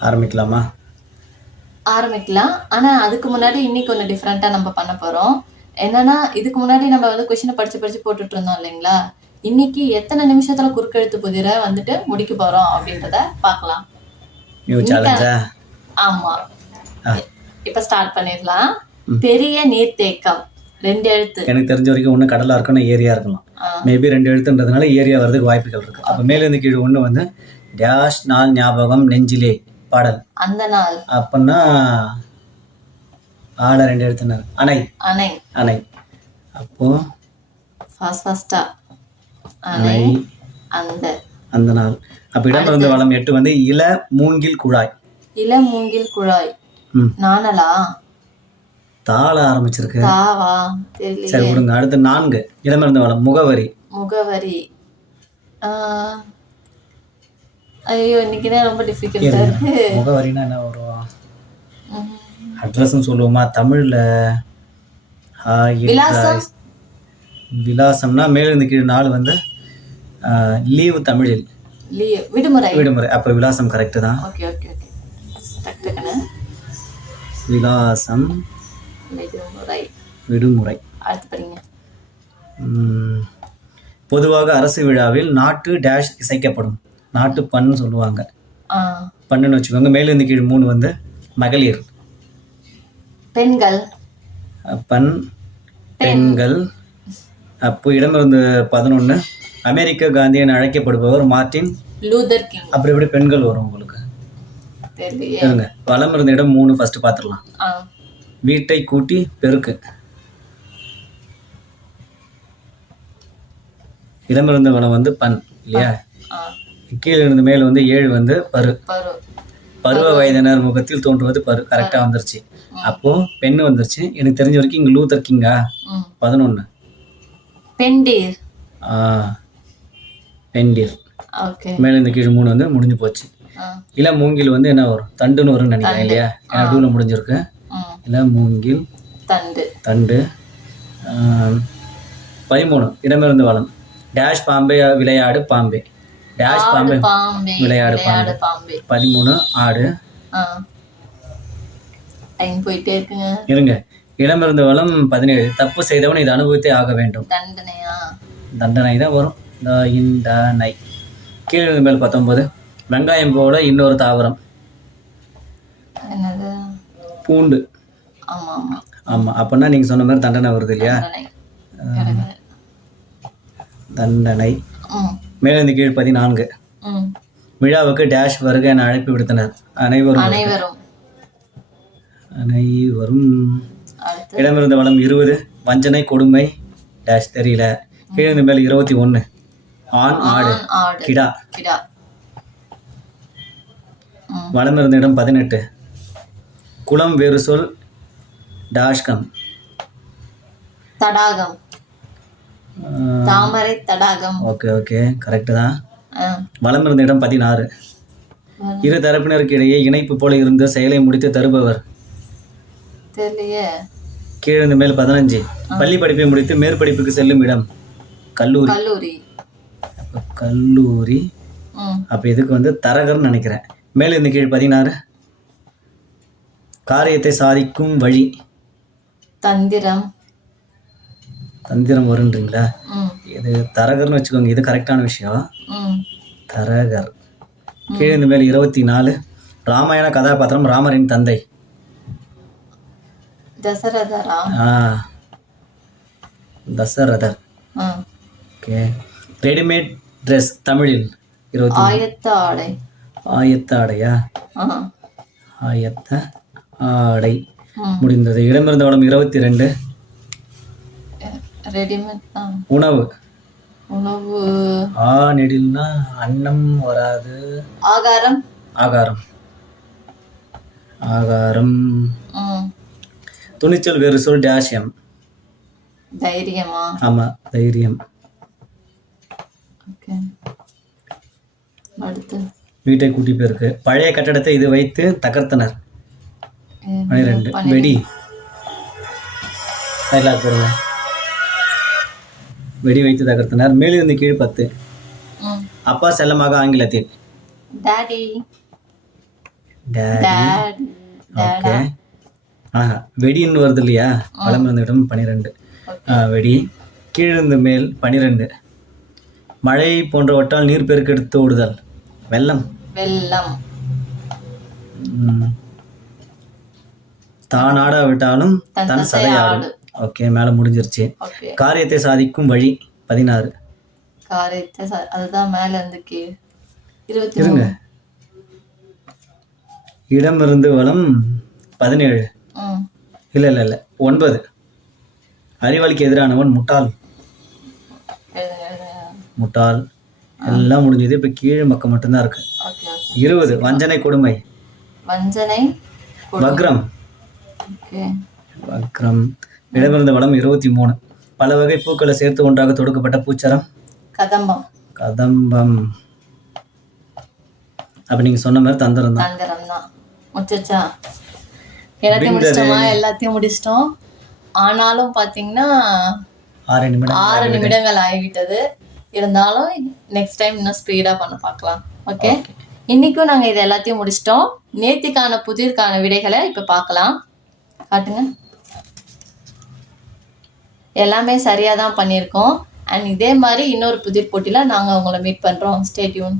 ஆரம்பிக்கலாமா? ஆரம்பிக்கலாம். ஆனா அதுக்கு முன்னாடி இன்னைக்கு ஒன்று டிஃப்ரெண்ட்டாக நம்ம பண்ண போறோம். என்னன்னா இதுக்கு முன்னாடி நம்ம வந்து கொஷினை படிச்சு படிச்சு போட்டுட்டு இருந்தோம் இல்லைங்களா? இன்னைக்கு எத்தனை நிமிஷத்துல குறுக்கெழுத்து புதிரை வந்துட்டு முடிக்க போறோம் அப்படின்றத பார்க்கலாம். ஆமா. இப்ப ஸ்டார்ட் பண்ணிடலாம். பெரிய நீர்த்தேக்கம். ரெண்டு எழுத்து. எனக்கு தெரிஞ்ச வரைக்கும் ஒன்று கடலாக இருக்கணும் ஏரியா இருக்கலாம். மேபி ரெண்டு எழுத்துன்றதுனால ஏரியா வர்றதுக்கு வாய்ப்புகள் இருக்கு. அப்போ மேலேருந்து கீழே ஒன்று வந்து டேஷ் நாள் ஞாபகம் நெஞ்சிலே. பாடல். அந்த நாள். அப்படின்னா ஆட ரெண்டு எழுத்துனர் அணை. அணை. அணை. அப்போ ஃபாஸ்ட் ஃபாஸ்டா அணை அந்த. அந்த நாள். அப்போ இடமிருந்து வளம் எட்டு வந்து இள மூங்கில் குழாய். இள மூங்கில் குழாய். நானலா தாள ஆரம்பிச்சிருக்கு. தாவா? சரி விடுங்க. அடுத்து நான்கு. இடமிருந்து வளம் முகவரி. முகவரி. ஐயோ இன்னைக்கு தான் ரொம்ப டிஃபிகல்ட்டா இருக்கு. முகவரின்னா என்ன வரும்? ம். அட்ரஸ்ன்னு சொல்லுவோமா? தமிழ்ல ஹாய் விலாசம்? விலாசம்னா மேலிருந்து கீழ் நாள் வந்து லீவு தமிழில். விடுமுறை. விடுமுறை. அப்போ விலாசம் கரெக்டு தான். ஓகே ஓகே ஓகே டக்கு டக்குன்னு விலாசம். விடுமுறை. விடுமுறை. பொதுவாக அரசு விழாவில் நாட்டு டேஷ் இசைக்கப்படும். நாட்டு பண் சொல்லுவாங்க பண்ணுன்னு வச்சுக்கோங்க. மேலிருந்து கீழ் மூணு வந்து மகளிர். பெண்கள். பண் பெண்கள். அப்போ இடமிருந்து பதினொன்று அமெரிக்க காந்தி என அழைக்கப்படுபவர் லூதர் கிங். அப்படி இப்படி பெண்கள் வரும் உங்களுக்கு? இருங்க. வலம் இருந்த இடம் மூணு ஃபர்ஸ்ட் பார்த்துடலாம் வீட்டை கூட்டி பெருக்கு. இடமிருந்த வளம் வந்து பண் இல்லையா? கீழே இருந்து மேல் வந்து ஏழு வந்து பரு. பரு. பருவ வயதினர் முகத்தில் தோன்றுவது பரு. கரெக்டாக வந்துருச்சு. அப்போ பெண் வந்துருச்சு. எனக்கு தெரிஞ்ச வரைக்கும் இங்கே லூத்தர் கிங்கா ம். பதினொன்று பெண்டீர். பெண்டிர். மேலே இந்த கீழ் மூணு வந்து முடிஞ்சு போச்சு. இள மூங்கில் வந்து என்ன வரும்? தண்டுன்னு வரும்னு நினைக்கிறேன் இல்லையா? ஏன்னா டூவில் முடிஞ்சிருக்கு. இள மூங்கில். தண்டு. தண்டு. பதிமூணு. இடமிருந்து வளம். டேஷ் பாம்பே விளையாடு பாம்பே. டேஷ் பாம்பே விளையாடு பாம்பே. பதிமூணு ஆடு. டைம் போயிட்டே இருக்குங்க. இருங்க. இடமிருந்து வளம் பதினேழு. தப்பு செய்தவன் இதை அனுபவித்தே ஆக வேண்டும். தண்டனையா? தண்டனை தான் வரும். நை. கீழே இருந்து மேல் பத்தொன்பது. வெங்காயம் போல இன்னொரு தாவரம். என்னது? பூண்டு. ஆமா ஆமா. ஆமாம் அப்படின்னா நீங்கள் சொன்ன மாதிரி தண்டனை வருது இல்லையா? தண்டனை. தண்டனை. மேலிருந்து கீழ் பதினான்கு. விழாவுக்கு டேஷ் வருக என அழைப்பு விடுத்தனர். அனைவரும். அனைவரும். அனைவரும். இடமிருந்த வளம் இருபது. வஞ்சனை கொடுமை டேஷ் தெரியல. கீழிருந்து மேல் இருபத்தி ஒன்று ஆண் ஆடு கிடா. கிடா. ம். வலம் இருந்த இடம் பதினெட்டு. குளம் வேறு சொல் டாஷ்கம் தடாகம். தாமரை தடாகம். ஓகே ஓகே கரெக்டு தான். ஆ, வலம் இருந்த இடம் பதினாறு. இரு தரப்பினருக்கு இடையே இணைப்பு போல இருந்து செயலை முடித்து தருபவர். கீழிருந்து மேல் பதினஞ்சு. பள்ளி படிப்பை முடித்து மேற்படிப்புக்கு செல்லும் இடம். கல்லூரி. கல்லூரி. கல்லூரி. அப்போ இதுக்கு வந்து தரகர்னு நினைக்கிறேன். மேலே இருந்து கீழ் பதினாறு. காரியத்தை சாதிக்கும் வழி. தந்திரம். தந்திரம் வருன்றீங்களா? இது தரகர்னு வச்சுக்கோங்க இது கரெக்டான விஷயம். தரகர். கீழே இந்த மேல் இருபத்தி நாலு ராமாயண கதாபாத்திரம் ராமரின் தந்தை. தசரதரா? ஓகே. ரெடிமேட் ட்ரெஸ் தமிழில். இருபத்தி ஆயத்த ஆடை ஆயத்த ஆடையா ஆயத்த ஆடை முடிந்தது. இடமிருந்த வளம் இருபத்தி ரெண்டு. ரெடிமேட் உணவு. உணவு. ஆ நெடில்னா அன்னம் வராது. ஆகாரம். ஆகாரம். ஆகாரம். துணிச்சல் வேறு சொல் டேஷியம். தைரியமா? ஆமாம் தைரியம். வீட்டை கூட்டி போயிருக்கு பழைய கட்டடத்தை இது வைத்து தகர்த்தனர். பனிரெண்டு. வெடி. டைலாக் போடுங்க. வெடி வைத்து தகர்த்தனர். மேலிருந்து கீழ் பத்து. அப்பா செல்லமாக ஆங்கிலத்தில். டாடி டேடி டேட் ஓகே ஆஹா வெடின்னு வருது இல்லையா? வளம் இருந்த இடம் பன்னிரெண்டு வெடி. கீழிருந்து மேல் பன்னிரெண்டு மழை போன்றவற்றால் நீர் பெருக்கெடுத்து ஓடுதல். வெள்ளம். வெள்ளம். தான் ஆடாவிட்டாலும் தன் சதை. ஆடும். ஓகே மேலே முடிஞ்சிருச்சு. ஓகே காரியத்தை சாதிக்கும் வழி பதினாறு. காரியத்தை ச- அதுதான் மேல இருந்து கீழ். இருபத்தி இருங்க. மூணு. இடமிருந்து வளம் பதினேழு. ம். இல்லை இல்லை இல்லை. ஒன்பது. அறிவாளிக்கு எதிரானவன் முட்டாள். எழுதுங்க எழுதுங்க. முட்டாள். எல்லாம் முடிஞ்சது. இப்போ கீழ் பக்கம் மட்டும்தான் இருக்கு. ஓகே ஓகே இருபது. வஞ்சனை கொடுமை. வஞ்சனை கொடு- வக்ரம். ஓகே வக்ரம். இடமிருந்த வளம் இருபத்தி மூணு. பல வகை பூக்களை சேர்த்து ஒன்றாக தொடுக்கப்பட்ட பூச்சரம்? கதம்பம். கதம்பம். அப்ப நீங்க சொன்ன மாதிரி தந்திரம் தான் தந்திரம் தான் எல்லாத்தையும் முடிச்சிட்டோமா? எல்லாத்தையும் முடிச்சிட்டோம். ஆனாலும் பாத்தீங்கன்னா ஆறு நிமிடம் ஆறு நிமிடங்கள் ஆகிவிட்டது. இருந்தாலும் நெக்ஸ்ட் டைம் இன்னும் ஸ்பீடா பண்ண பார்க்கலாம். ஓகே இன்னைக்கும் நாங்க இது எல்லாத்தையும் முடிச்சிட்டோம். நேத்திக்கான புதிர்க்கான விடைகளை இப்ப பார்க்கலாம். காட்டுங்க. எல்லாமே சரியாக தான் பண்ணியிருக்கோம். அண்ட் இதே மாதிரி இன்னொரு புதிர் போட்டியில் நாங்கள் உங்களை மீட் பண்ணுறோம் ஸ்டேட்யூன்